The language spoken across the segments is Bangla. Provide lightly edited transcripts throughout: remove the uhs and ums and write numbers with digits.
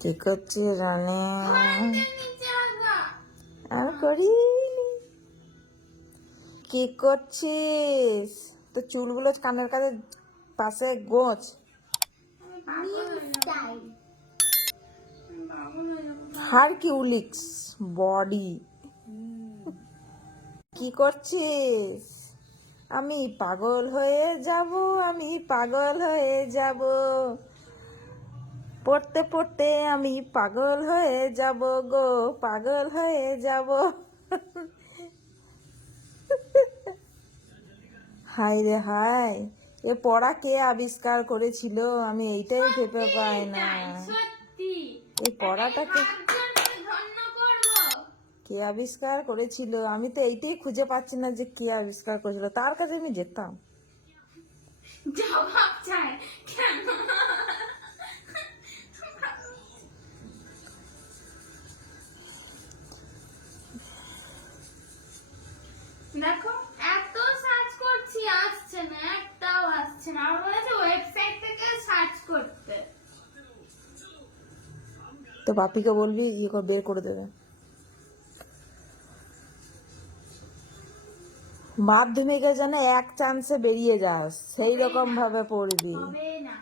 কি করছিস রানী? আর করি কি করছিস? তো চুলগুলো কানের কাছে পাশে গোছ। Hercules body. কি করছিস? আমি পাগল হয়ে যাব, আমি পাগল হয়ে যাব, পড়তে পড়তে আমি পাগল হয়ে যাব গো, পাগল হয়ে যাব। হাই রে হাই, এ পড়া কে আবিষ্কার করেছিল? আমি এইটাই ভেবে পাই না, এই পড়াটাকে কে আবিষ্কার করেছিল? আমি তো এইটাই খুঁজে পাচ্ছি না যে কে আবিষ্কার করেছিল। তার কাছে আমি যেতাম। জবাব চাই কেন? দেখো এত সার্চ করছি, আসছে না, একটাও আসছে না। আমার বলেছে ওয়েবসাইট থেকে সার্চ করতে। তো বাপিকে বলবি বের করে দেবে। মাধ্যমিকে যেন এক চান্সে বেরিয়ে যাস, সেই রকম ভাবে পড়বি। হবে না।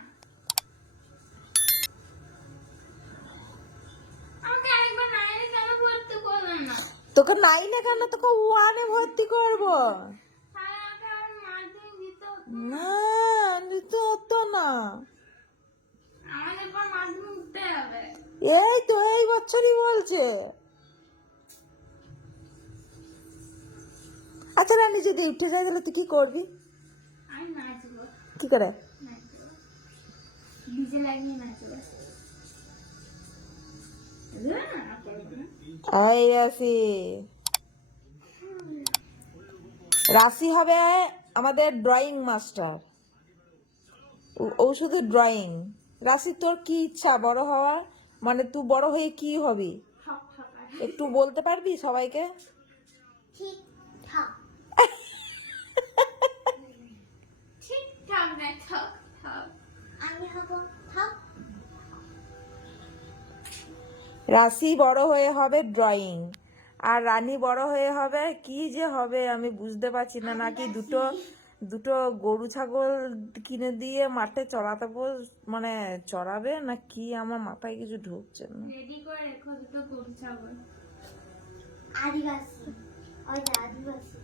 আমাকে আরেকবার নাইনে কেন ভর্তি করবে না? তোকে নাইনে কেন, তোকে ওয়ানে ভর্তি করবো। তাহলে আমাকে আর মাধ্যমিক দিতে হতো না, নিতে হতো না। আমাদের পর মাধ্যমিক দিতে হবে। এই তো এই বছরই বলছে। আচ্ছা রানী, যদি উঠে যায় তাহলে তুই কি করবি? আমি নাচবো। কি করে? নাচবো, ডিজে লাগিয়ে নাচবো। এই রাশি, রাশি হবে আমাদের ড্রয়িং মাস্টার। ও শুধু ড্রয়িং। রাশি, তোর কি ইচ্ছা বড় হওয়ার? মানে তুই বড় হয়ে কি হবি? একটু বলতে পারবি সবাইকে? ঠিকঠাক। ঠিকঠাক না, ঠক ঠক। আমি হব ঠক। রাশি বড় হয়ে হবে ড্রয়িং, আর রানী বড় হয়ে হবে কি যে হবে আমি বুঝতে পারছি না। নাকি দুটো দুটো গরু ছাগল কিনে দিয়ে মাঠে চড়াতে মানে চড়াবে না কি? আমার মাথায় কিছু ঢুকছে না। রেডি করে রেখো দুটো গরু ছাগল। আদিবাসী, ওই যে আদিবাসী।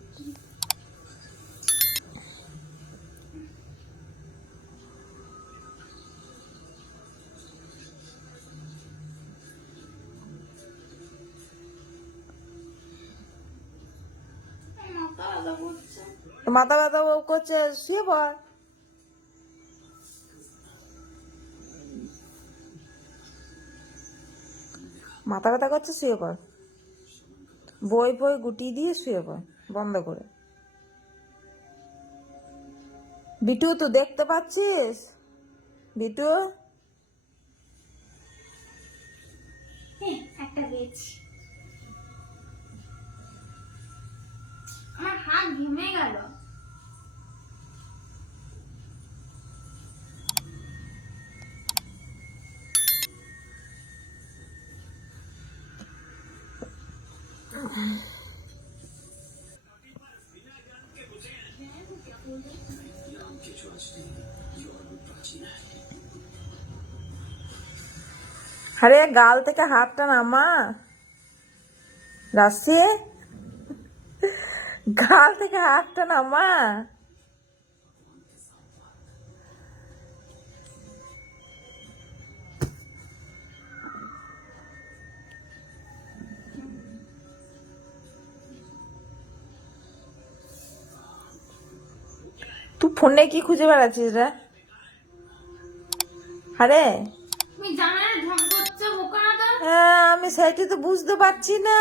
মাথা ব্যথা করছে, শুয়ে পড়। মাথা ব্যথা করছে, শুয়ে পড়। বই বই গুটিয়ে দিয়ে শুয়ে পড় বন্ধ করে। বিটু, তুই দেখতে পাচ্ছিস? বিটু, একটা পেয়েছি। আমার হাত ঘেমে গেল। আরে গাল থেকে হাতটা নামা। রাশি, গাল থেকে হাতটা নামা। তুই ফোনে কি খুঁজে বেড়াচ্ছিস রে? আরে তুমি জানার ঢং করছো, বোকা না তো? আমি সেটা তো বুঝতে পারছি না।